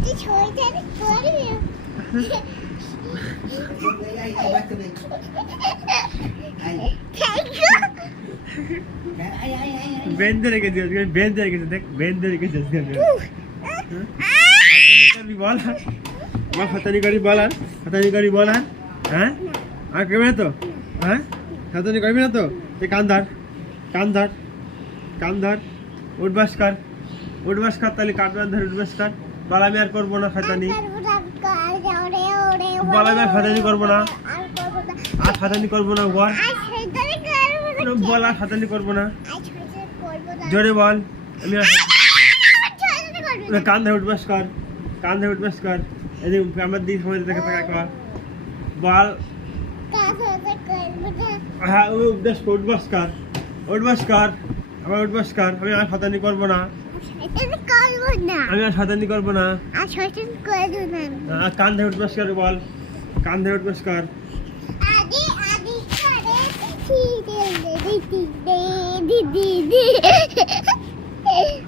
তুই শয়তানি করবি বেঁধে রেখেছি বেঁধে রেখেছি দেখ বেঁধে রেখেছি বল আমার হাতানি করি বল আর হাতানি করি বল আর হ্যাঁ আর করবি না তো হ্যাঁ হাতানি করবি না তো এই কান ধর কান ধর কান ধর উঠবাস কর উঠবাস কর তাহলে কাটবার ধর উঠবাস কর বল আমি আর করবো না হাতানি বল আমি আর হাতানি করবো না আর হাতানি করবো না বল বল আর হাতানি করবো না জোরে বল আমি কান ধরে উঠবাস কর কান ধরে উঠবাস কর এদিকে আমার দিকে সময় দেখে থাকা কর বল হ্যাঁ উঠবাস উঠবাস কর উঠবাস কর আমার উঠবাস কর আমি আর হাতানি করবো না আমি আর হাতানি করবো না আর কান ধরে উঠবাস কর বল কান ধরে উঠবাস কর দিদি